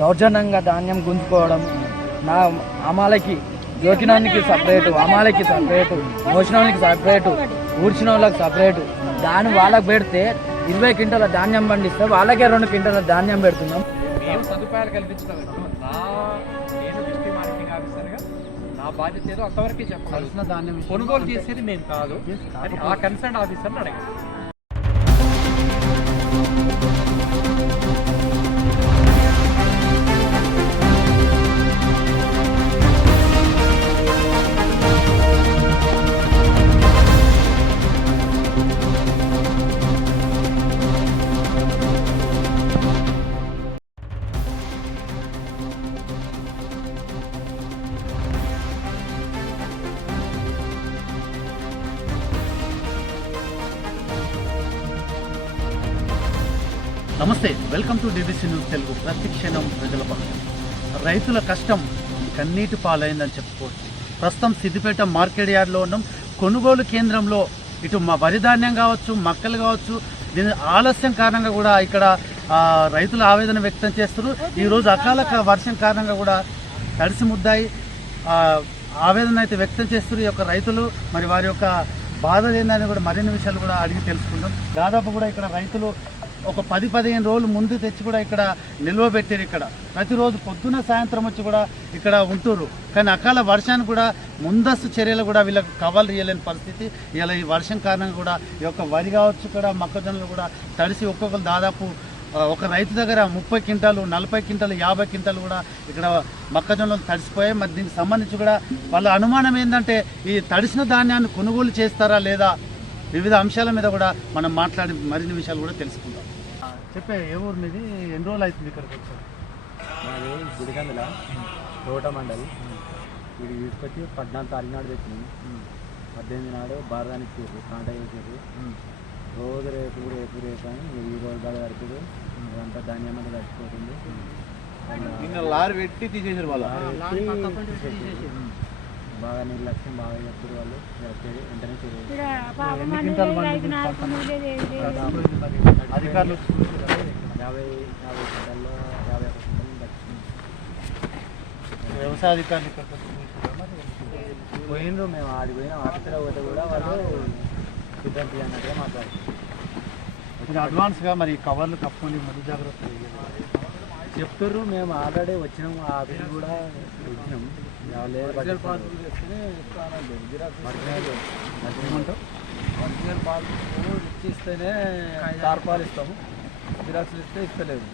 దౌర్జన్యంగా ధాన్యం గుంజుకోవడం, నా అమాలకి జోకినానికి సపరేటు, అమాలకి సపరేటు, మోసినోళ్ళకి సపరేటు, ఊడ్చిన వాళ్ళకి సపరేటు. దాన్ని వాళ్ళకి పెడితే 20 క్వింటాల ధాన్యం పండిస్తే వాళ్ళకే 2 క్వింటాల ధాన్యం పెడుతున్నాం. మేము సదుపాయాలు కల్పించడం నేను డిస్ట్రిక్ట్ మార్కెటింగ్ ఆఫీసర్గా నా బాధ్యత ఏదో అంతవరకే చెప్పాల్సిన ధాన్యం కొనుగోలు చేసేది మేము కాదు అని ఆ కన్సర్న్ ఆఫీసర్ని అడగాలి. నమస్తే, welcome to DBC news Telugu. ప్రతి క్షణం ప్రజల పక్షం. రైతుల కష్టం కన్నీటి పాలైందని చెప్పుకోవచ్చు. ప్రస్తుతం సిద్దిపేట మార్కెట్ యార్డ్లో ఉన్నాం. కొనుగోలు కేంద్రంలో ఇటు మా వరి ధాన్యం కావచ్చు, మక్కలు కావచ్చు, దీని ఆలస్యం కారణంగా కూడా ఇక్కడ రైతులు ఆవేదన వ్యక్తం చేస్తారు. ఈరోజు అకాల వర్షం కారణంగా కూడా తడిసి ముద్దాయి ఆవేదన అయితే వ్యక్తం చేస్తారు ఈ యొక్క రైతులు. మరి వారి యొక్క బాధ ఏందని కూడా మరిన్ని విషయాలు కూడా అడిగి తెలుసుకుందాం. దాదాపు కూడా ఇక్కడ రైతులు ఒక 10-15 రోజులు ముందు తెచ్చి కూడా ఇక్కడ నిల్వ పెట్టారు. ఇక్కడ ప్రతిరోజు పొద్దున సాయంత్రం వచ్చి కూడా ఇక్కడ ఉంటురు. కానీ అకాల వర్షానికి కూడా ముందస్తు చర్యలు కూడా వీళ్ళకి కవర్ చేయలేని పరిస్థితి. ఇలా ఈ వర్షం కారణంగా కూడా ఈ యొక్క వరి కావచ్చు, ఇక్కడ మొక్కజొన్నలు కూడా తడిసి ఒక్కొక్కరు దాదాపు ఒక రైతు దగ్గర 30 క్వింటాలు, 40 క్వింటాలు, 50 క్వింటాలు కూడా ఇక్కడ మొక్కజొన్నలు తడిసిపోయాయి. మరి దీనికి సంబంధించి కూడా వాళ్ళ అనుమానం ఏంటంటే ఈ తడిసిన ధాన్యాన్ని కొనుగోలు చేస్తారా లేదా, వివిధ అంశాల మీద కూడా మనం మాట్లాడి మరిన్ని విషయాలు కూడా తెలుసుకుందాం. చెప్పే, ఏ ఊరు మీది? ఎన్ని రోజులు అవుతుంది ఇక్కడికి వచ్చారు? మాది గుడికందుల తోట మండలి. ఇది తీసుకొచ్చి 14 తారీఖు నాడు తెచ్చినాం. 18 నాడు బారదానికి కాంట చేసేది. రోజు రేపు అని ఈ రోజు కాదు వరకు ఇదంతా ధాన్యం అంతా తడిచిపోతుంది. లారీ పెట్టి తీసేసారు వాళ్ళు. బాగా నిర్లక్ష్యం బాగా చెప్తారు వాళ్ళు. వెంటనే అధికారులు 50 క్వింటాల్లో 51 క్వింటాలు దక్షిణ వ్యవసాయ అధికారులు పోయినరు. మేము ఆడికి పోయినా ఆఫీసర్ పోతే కూడా వాళ్ళు సిబ్బంది అన్నట్టుగా మాట్లాడుతారు. అడ్వాన్స్గా మరి కవర్లు కప్పుకొని ముందు జాగ్రత్త చెప్తారు. మేము ఆల్రెడీ వచ్చినాము, ఆఫీస్ కూడా వచ్చినాం. ఒరిజినల్ పాస్బుక్ చేస్తేనే ఇస్తానండి. ఒరిజినల్ పాస్బుక్ ఇచ్చిస్తేనే తార్పాలు ఇస్తాము, జిరాక్స్లు ఇస్తే ఇస్తలేదు.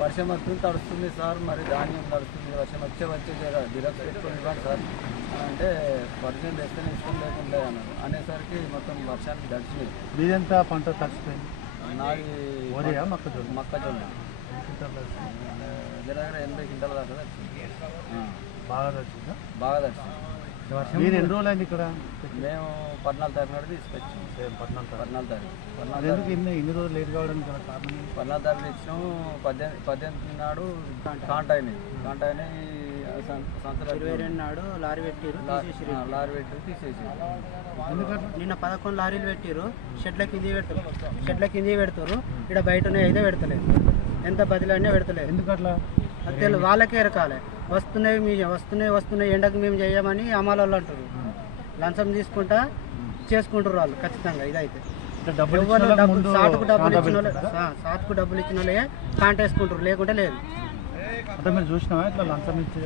వర్షం వస్తుంది, తడుస్తుంది సార్, మరి ధాన్యం తడుస్తుంది, వర్షం వచ్చే జిరాక్స్ పెట్టుకొని ఇవ్వండి సార్ అంటే ఒరిజినల్ వేస్తేనే ఇష్టం లేకుండా అన్నారు. అనేసరికి మొత్తం వర్షానికి దడిచినాయి. మీదెంత పంట తడిచిపోయింది? నాది మొక్కజొన్న దగ్గర 80 క్వింటాల దాకా వచ్చింది. బాగా తడిచిందా? బాగా తడిచింది. మీరు ఎన్ని రోజులు అయింది ఇక్కడ? మేము 14 తారీఖు నాడు తీసుకొచ్చాము. 14 తారీఖు ఇన్ని రోజులు లేట్ కావడానికి కారణం? 14 తారీఖు తెచ్చినాము. 18 నాడు కాంట అయినాయి. 22 నాడు లారీ పెట్టారు, తీసేసి. నిన్న 11 లారీలు పెట్టారు. షెడ్ల కింది పెడతారు. ఇక్కడ బయట అయితే పెడతలేదు. ఎంత బదిలీ పెడతలేదు. ఎందుకట్లా? వాళ్ళకే ఎరకాలి. వస్తున్నాయి ఎండకు మేము చేయమని అమ్మాల వాళ్ళు అంటారు. లంచం తీసుకుంటా చేసుకుంటారు వాళ్ళు ఖచ్చితంగా. ఇదైతే సాటుకు డబ్బులు ఇచ్చిన వాళ్ళే కాంట వేసుకుంటారు, లేకుంటే లేదు.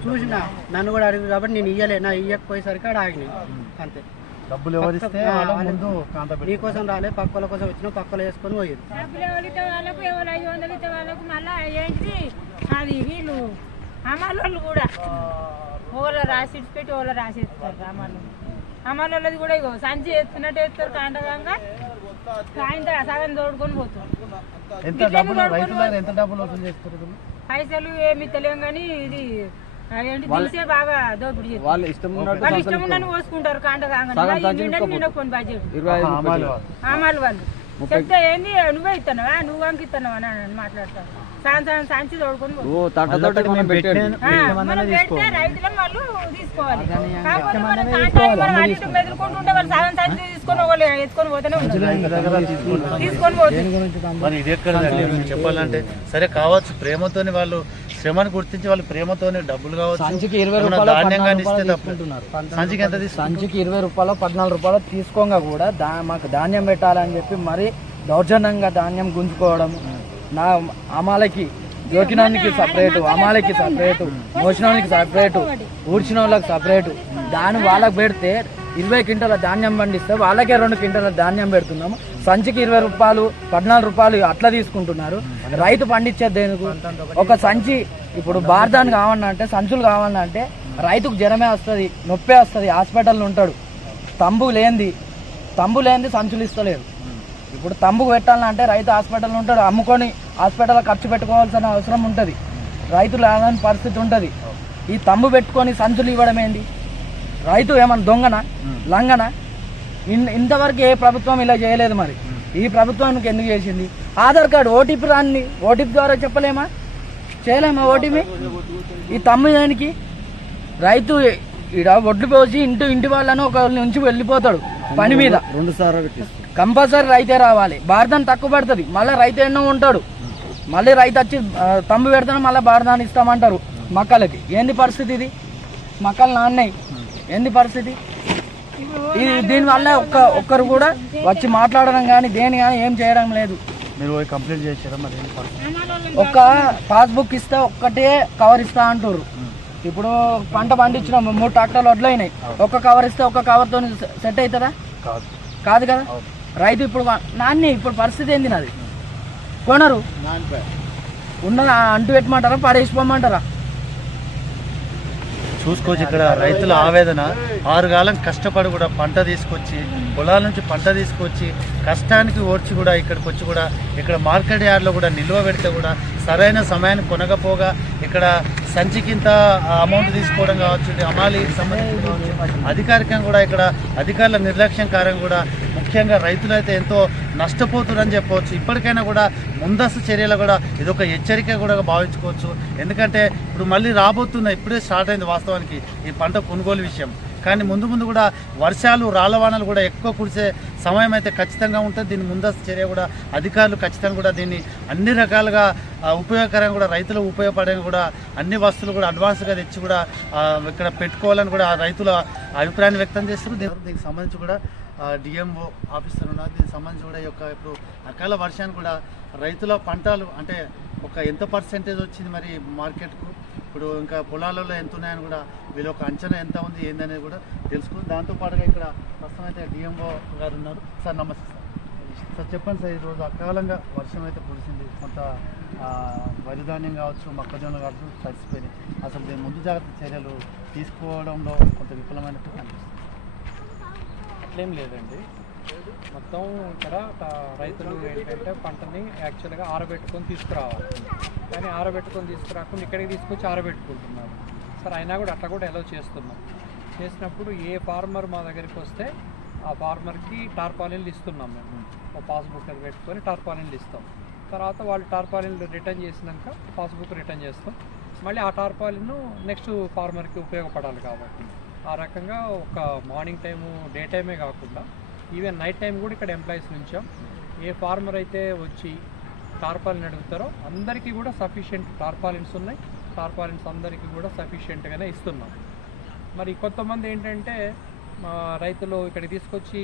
చూసినా, నన్ను కూడా అడిగి కాబట్టి నేను ఇయ్యలే. నా ఇయ్యకపోయేసరికి ఆడ ఆగినాయి అంతే. డబ్బులు ఎవరిస్తే నీకోసం రాలే, పక్కల కోసం వచ్చినా పక్కలో వేసుకొని పోయారు. అది వీళ్ళు అమ్మాళ్ళు కూడా ఓల రాసి పెట్టి ఓల రాసేస్తారు. అమ్మాళ్ళది కూడా ఇగో సంచి వేస్తున్నట్టు వేస్తారు. కాండగా సాయంత్రం సగం తోడుకొని పోతారు. పైసలు ఏమి తెలియం కానీ ఇది తెలిసే బాగా దోపిడీ చేస్తారు. వాళ్ళు ఇష్టం ఉన్నని పోసుకుంటారు. కాండగా నిండుకొని బడ్జెట్ అమ్మాళ్ళు వాళ్ళు చెప్తే ఏంది నువ్వే ఇస్తున్నావా, నువ్వు అంకి ఇస్తున్నావా అని మాట్లాడతారు. సంచి తోడుకొని పోతారు. మనం పెడితే రైతులను వాళ్ళు తీసుకోవాలి. కాకపోతే మనం కాంటాక్ట్ మనం అటు ఇటు మెదులుకుంటుంటే వాళ్ళు సగం సంచి తీసుకొని వాళ్ళు ఎత్తుకొని పోతూనే ఉంటారు. తీసుకొని పోతుంది. మరి ఇది ఎక్కడదండి మీరు చెప్పాలంటే సరే కావచ్చు, ప్రేమతోని వాళ్ళు శ్రమను గుర్తించి వాళ్ళు ప్రేమతోని డబ్బులు కావచ్చు, సంచికి 20 రూపాయలు ధాన్యం కానీ ఇస్తే తీసుకుంటున్నారు. సంచికి ఎంత సంచికి 20 రూపాయలు 14 రూపాయలు తీసుకోగా కూడా మాకు ధాన్యం పెట్టాలని చెప్పి మరి దౌర్జన్యంగా ధాన్యం గుంజుకోవడం, నా అమాలకి జోకినానికి సపరేటు, అమాలకి సపరేటు, మోసినానికి సపరేటు, ఊడ్చిన వాళ్ళకి సపరేటు, దాన్ని వాళ్ళకి పెడితే 20 క్వింటాల ధాన్యం పండిస్తే వాళ్ళకే 2 క్వింటాల ధాన్యం పెడుతున్నాము. సంచికి 20 రూపాయలు 14 రూపాయలు అట్లా తీసుకుంటున్నారు. రైతు పండించేది దేనికి? ఒక సంచి ఇప్పుడు బార్దాన్ కావాలంటే సంచులు కావాలంటే రైతుకు జ్వరమే వస్తుంది, నొప్పే వస్తుంది, హాస్పిటల్లో ఉంటాడు. తంబు లేనిది సంచులు ఇస్తలేరు. ఇప్పుడు తంబుకు పెట్టాలంటే రైతు హాస్పిటల్లో ఉంటాడు, అమ్ముకొని హాస్పిటల్లో ఖర్చు పెట్టుకోవాల్సిన అవసరం ఉంటుంది, రైతు లేదని పరిస్థితి ఉంటుంది. ఈ తంబు పెట్టుకొని సంచులు ఇవ్వడం ఏంది? రైతు ఏమన్నా దొంగనా లంగనా? ఇంతవరకు ఏ ప్రభుత్వం ఇలా చేయలేదు. మరి ఈ ప్రభుత్వానికి ఎందుకు చేసింది? ఆధార్ కార్డు ఓటీపీ రాని, ఓటీపీ ద్వారా చేయలేమా ఓటీపీ? ఈ తమ్ము దానికి రైతు ఈడ ఒడ్లు పోసి ఇంటి వాళ్ళని ఒక నుంచి వెళ్ళిపోతాడు పని మీద. 2 సార్లు కంపల్సరీ రైతే రావాలి. బార్దాన్ తక్కువ పడుతుంది, మళ్ళీ రైతు ఎన్నో ఉంటాడు, మళ్ళీ రైతు వచ్చి తమ్ము పెడతాను మళ్ళీ బార్దాన్ ఇస్తామంటారు మక్కలకి. ఏంది పరిస్థితి ఇది? మక్కలు నాన్నయ్య ఏంది పరిస్థితి? దీనివల్ల ఒక్కరు కూడా వచ్చి మాట్లాడడం కానీ దేని కానీ ఏం చేయడం లేదు. మీరు కంప్లీట్ చేసారా? మరి ఒక్క పాస్బుక్ ఇస్తే ఒక్కటే కవర్ ఇస్తా అంటారు. ఇప్పుడు పంట పండించిన 3 ట్రాక్టర్లు వడ్లయినాయి, ఒక్క కవర్ ఇస్తే ఒక్క కవర్తో సెట్ అవుతుందా? కాదు కదా. రైతు ఇప్పుడు ఇప్పుడు పరిస్థితి ఏంది? నాది కొనరు, ఉన్న అంటు పెట్టమంటారా పడేసిపోమంటారా? చూసుకోవచ్చు ఇక్కడ రైతుల ఆవేదన. 6 కాలం కష్టపడి కూడా పంట తీసుకొచ్చి పొలాల నుంచి పంట తీసుకొచ్చి కష్టానికి ఓడ్చి కూడా ఇక్కడికి వచ్చి కూడా ఇక్కడ మార్కెట్ యార్డ్లో కూడా నిల్వ పెడితే కూడా సరైన సమయాన్ని కొనకపోగా ఇక్కడ సంచికింత అమౌంట్ తీసుకోవడం కావచ్చు, అమాలీకి సంబంధించి కావచ్చు, అధికారికంగా కూడా ఇక్కడ అధికారుల నిర్లక్ష్యం కారణంగా కూడా ముఖ్యంగా రైతులు అయితే ఎంతో నష్టపోతున్నారని చెప్పవచ్చు. ఇప్పటికైనా కూడా ముందస్తు చర్యలు కూడా ఇదొక హెచ్చరిక కూడా భావించుకోవచ్చు. ఎందుకంటే ఇప్పుడు మళ్ళీ రాబోతున్న ఇప్పుడే స్టార్ట్ అయింది వాస్తవానికి ఈ పంట కొనుగోలు విషయం. కానీ ముందు కూడా వర్షాలు రాళ్ళవానలు కూడా ఎక్కువ కురిసే సమయం అయితే ఖచ్చితంగా ఉంటుంది. దీని ముందస్తు చర్య కూడా అధికారులు ఖచ్చితంగా కూడా దీన్ని అన్ని రకాలుగా ఉపయోగకరంగా కూడా రైతులకు ఉపయోగపడే కూడా అన్ని వస్తువులు కూడా అడ్వాన్స్గా తెచ్చి కూడా ఇక్కడ పెట్టుకోవాలని కూడా రైతుల అభిప్రాయాన్ని వ్యక్తం చేస్తున్నారు. దీనికి సంబంధించి కూడా డిఎంఓ ఆఫీసర్ ఉన్నారు. దీనికి సంబంధించి కూడా ఇప్పుడు అకాల వర్షాన్ని కూడా రైతుల పంటలు అంటే ఎంత పర్సెంటేజ్ వచ్చింది మరి మార్కెట్కు, ఇప్పుడు ఇంకా పొలాలలో ఎంత ఉన్నాయని కూడా వీళ్ళ ఒక అంచనా ఎంత ఉంది ఏందనేది కూడా తెలుసుకుని దాంతోపాటుగా ఇక్కడ ప్రస్తుతం అయితే డిఎంఓ గారు ఉన్నారు. సార్ నమస్తే సార్. చెప్పండి సార్, ఈరోజు అకాలంగా వర్షం అయితే కురిసింది, కొంత వరి ధాన్యం కావచ్చు మొక్కజొన్న కావచ్చు తడిసిపోయినాయి. అసలు దీని ముందు జాగ్రత్త చర్యలు తీసుకోవడంలో కొంత విఫలమైనట్టు కనిపిస్తుంది. అట్లేం లేదండి, మొత్తం ఇక్కడ రైతులు ఏంటంటే పంటని యాక్చువల్గా ఆరబెట్టుకొని తీసుకురావాలి, కానీ ఆరబెట్టుకొని తీసుకురాకుండా ఇక్కడికి తీసుకొచ్చి ఆరబెట్టుకుంటున్నారు. సరే అయినా కూడా అట్లా కూడా ఎలా చేస్తున్నాం. చేసినప్పుడు ఏ ఫార్మర్ మా దగ్గరికి వస్తే ఆ ఫార్మర్కి టార్పాలిన్లు ఇస్తున్నాం. మేము ఒక పాస్బుక్ అది పెట్టుకొని టార్పాలిన్లు ఇస్తాం. తర్వాత వాళ్ళు టార్పాలిన్లు రిటర్న్ చేసినాక పాస్బుక్ రిటర్న్ చేస్తాం. మళ్ళీ ఆ టార్పాలిన్ నెక్స్ట్ ఫార్మర్కి ఉపయోగపడాలి కాబట్టి ఆ రకంగా ఒక మార్నింగ్ టైము డే టైమే కాకుండా ఈవెన్ నైట్ టైం కూడా ఇక్కడ ఎంప్లాయీస్ నుంచాం. ఏ ఫార్మర్ అయితే వచ్చి టార్పాలిన్ అడుగుతారో అందరికీ కూడా సఫిషియెంట్ టార్పాలిన్స్ ఉన్నాయి. టార్పాలిన్స్ అందరికీ కూడా సఫిషియెంట్గానే ఇస్తున్నాం. మరి కొంతమంది ఏంటంటే రైతులు ఇక్కడ తీసుకొచ్చి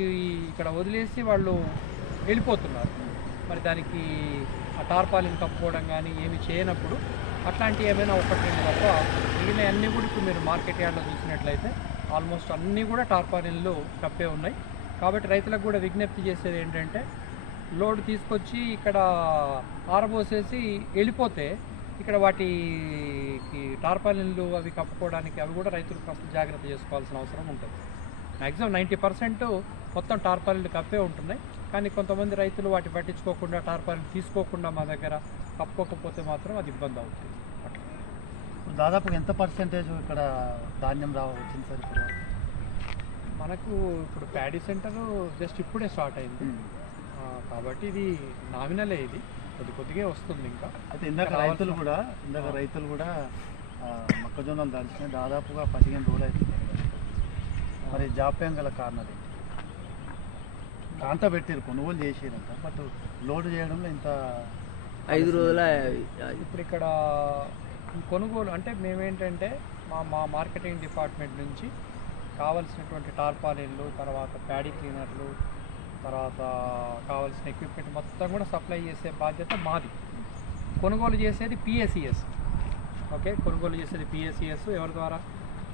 ఇక్కడ వదిలేసి వాళ్ళు వెళ్ళిపోతున్నారు. మరి దానికి ఆ టార్పాలిన్ కప్పుకోవడం కానీ ఏమి చేయనప్పుడు అట్లాంటివి ఏమైనా ఒకటి రెండు తప్ప మిగిలిన అన్నీ కూడా ఇప్పుడు మీరు మార్కెట్ యార్డ్లో చూసినట్లయితే ఆల్మోస్ట్ అన్నీ కూడా టార్పాలిన్లు కప్పే ఉన్నాయి. కాబట్టి రైతులకు కూడా విజ్ఞప్తి చేసేది ఏంటంటే లోడ్ తీసుకొచ్చి ఇక్కడ ఆరబోసేసి వెళ్ళిపోతే ఇక్కడ వాటికి టార్పాలిన్లు అవి కప్పుకోవడానికి అవి కూడా రైతులు కాస్త జాగ్రత్త చేసుకోవాల్సిన అవసరం ఉంటుంది. మ్యాక్సిమం 90% మొత్తం టార్పాలిన్లు కప్పే ఉంటున్నాయి. కానీ కొంతమంది రైతులు వాటి పట్టించుకోకుండా టార్పాలిన్ తీసుకోకుండా మా దగ్గర కప్పుకోకపోతే మాత్రం అది ఇబ్బంది అవుతుంది. దాదాపు ఎంత పర్సెంటేజ్ ఇక్కడ ధాన్యం వచ్చింది సార్? ఇప్పుడు మనకు ఇప్పుడు ప్యాడీ సెంటర్ జస్ట్ ఇప్పుడే స్టార్ట్ అయింది కాబట్టి ఇది నామినలే. ఇది కొద్దిగా వస్తుంది ఇంకా. అయితే ఇందాక రైతులు కూడా మొక్కజొన్నలు తడిచినాయి, దాదాపుగా 15 రోజులు అవుతుంది. మరి జాప్యం గల కారణాలు కాంత పెట్టారు, కొనుగోలు చేసారంట, బట్ లోడ్ చేయడంలో ఇంత 5 రోజుల ఇప్పుడు ఇక్కడ కొనుగోలు అంటే మేమేంటంటే మా మార్కెటింగ్ డిపార్ట్మెంట్ నుంచి కావాల్సినటువంటి టార్పాలిన్లు, తర్వాత ప్యాడీ క్లీనర్లు, తర్వాత కావాల్సిన ఎక్విప్మెంట్ మొత్తం కూడా సప్లై చేసే బాధ్యత మాది. కొనుగోలు చేసేది పిఎస్సిఎస్. ఓకే, కొనుగోలు చేసేది పిఎస్సిఎస్. ఎవరి ద్వారా?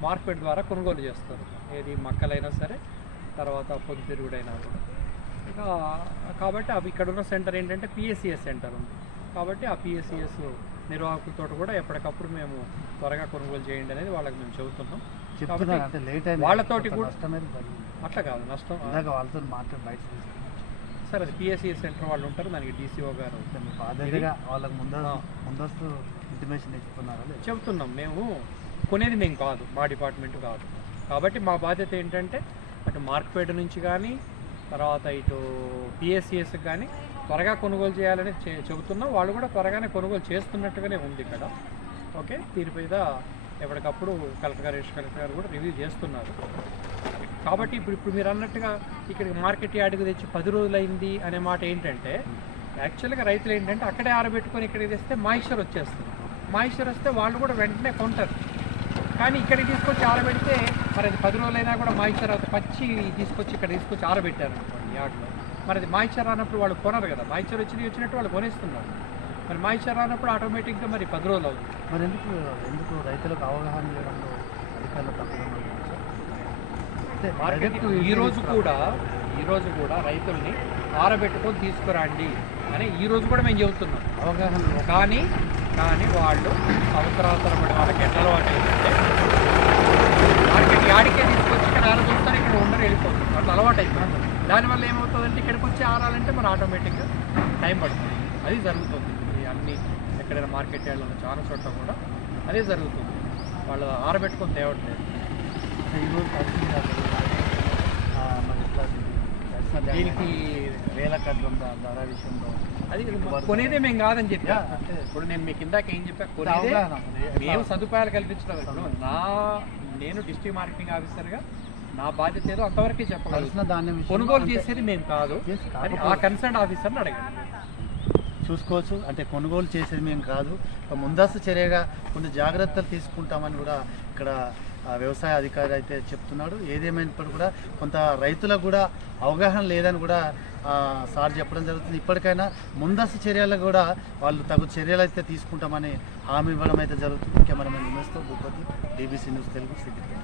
మార్కెట్ ద్వారా కొనుగోలు చేస్తారు. ఏది మక్కలైనా సరే, తర్వాత పొద్దుతిరుగుడైనా కూడా. ఇక కాబట్టి అవి ఇక్కడ ఉన్న సెంటర్ ఏంటంటే పిఎస్సిఎస్ సెంటర్ ఉంది. కాబట్టి ఆ పిఎస్సిఎస్ నిర్వాహకులతో కూడా ఎప్పటికప్పుడు మేము త్వరగా కొనుగోలు చేయండి అనేది వాళ్ళకి మేము చెబుతున్నాం. వాళ్ళతోటి కూడా అట్లా కాదు, నష్టం వాళ్ళతో మాట్లాడి బయట సార్. అది పిఎస్సిఎస్ సెంటర్ వాళ్ళు ఉంటారు, దానికి డిసిఓ గారు వాళ్ళకి ముందస్తు ఇంటిమేషన్ ఇస్తున్నారా? చెబుతున్నాం. మేము కొనేది మేము కాదు, మా డిపార్ట్మెంట్ కాదు. కాబట్టి మా బాధ్యత ఏంటంటే అటు మార్కెట్ నుంచి కానీ, తర్వాత ఇటు పిఎస్సిఎస్కి కానీ త్వరగా కొనుగోలు చేయాలని చెబుతున్నాం. వాళ్ళు కూడా త్వరగానే కొనుగోలు చేస్తున్నట్టుగానే ఉంది ఇక్కడ. ఓకే, దీని మీద ఎప్పటికప్పుడు కలెక్టర్ గారు, కలెక్టర్ గారు కూడా రివ్యూ చేస్తున్నారు. కాబట్టి ఇప్పుడు మీరు అన్నట్టుగా ఇక్కడికి మార్కెట్ యార్డ్కి తెచ్చి 10 రోజులు అయింది అనే మాట ఏంటంటే, యాక్చువల్గా రైతులు ఏంటంటే అక్కడే ఆరబెట్టుకొని ఇక్కడికి తెస్తే మాయిశ్చర్ వచ్చేస్తుంది. మాయిశ్చర్ వస్తే వాళ్ళు కూడా వెంటనే కొంటారు. కానీ ఇక్కడికి తీసుకొచ్చి ఆరబెడితే మరి అది 10 రోజులైనా కూడా మాయిశ్చర్ అవుతుంది. పచ్చి తీసుకొచ్చి ఇక్కడ తీసుకొచ్చి ఆరబెట్టారు అనుకోండి యార్డ్లో, మరి అది మాయిశ్చర్ రానప్పుడు వాళ్ళు కొనరు కదా. మాయిశ్చర్ వచ్చినట్టు వాళ్ళు కొనేస్తున్నారు. మరి మాయిశ్చర్ రానప్పుడు ఆటోమేటిక్గా మరి 10 రోజులు అవుతుంది. మరి ఎందుకు రైతులకు అవగాహన చేయడంలో అధికారులు తప్పడం? మార్కెట్ ఈరోజు కూడా రైతుల్ని ఆరబెట్టుకొని తీసుకురండి అని ఈరోజు కూడా మేము చెబుతున్నాం అవగాహన. కానీ వాళ్ళు అవసరావసరపడి వాళ్ళకి ఎట్లా అలవాటు ఏంటంటే మార్కెట్ యాడికే తీసుకొచ్చి ఇక్కడ ఆరబెడతారు, ఇక్కడ ఉండరు, వెళ్ళిపోతుంది. అట్లా అలవాటు అయిపోతుంది. దానివల్ల ఏమవుతుందంటే ఇక్కడికి వచ్చి ఆరాలంటే మరి ఆటోమేటిక్గా టైం పడుతుంది. అది జరుగుతుంది. అన్ని ఎక్కడైనా మార్కెట్ యార్డ్లో చాలా చోట్ల కూడా అదే జరుగుతుంది. వాళ్ళు ఆరబెట్టుకొని తేవట్లేదు. దీనికి వేల కట్లు ధర విషయంలో అది కొనేదే మేము కాదని చెప్పా. ఇప్పుడు నేను మీకు ఇందాక ఏం చెప్పా, కొనేదే మేము సదుపాయాలు కల్పించడం. నేను డిస్ట్రిక్ట్ మార్కెటింగ్ ఆఫీసర్గా నా బాధ్యత ఏదో అంతవరకే చెప్పగలను. కొనుగోలు చేసేది మేము కాదు అని ఆ కన్సర్న్ ఆఫీసర్ని అడగండి. చూసుకోవచ్చు. అంటే కొనుగోలు చేసేది మేము కాదు, ముందస్తు చర్యగా కొన్ని జాగ్రత్తలు తీసుకుంటామని కూడా ఇక్కడ వ్యవసాయ అధికారి అయితే చెప్తున్నాడు. ఏదేమైనప్పుడు కూడా కొంత రైతులకు కూడా అవగాహన లేదని కూడా సార్ చెప్పడం జరుగుతుంది. ఇప్పటికైనా ముందస్తు చర్యలు కూడా వాళ్ళు తగు చర్యలు అయితే తీసుకుంటామని హామీ ఇవ్వడం అయితే జరుగుతుంది. కెమెరామెన్ ఉమేష్తో భూపతి, DBC న్యూస్ తెలుగు, సిద్దిపేట.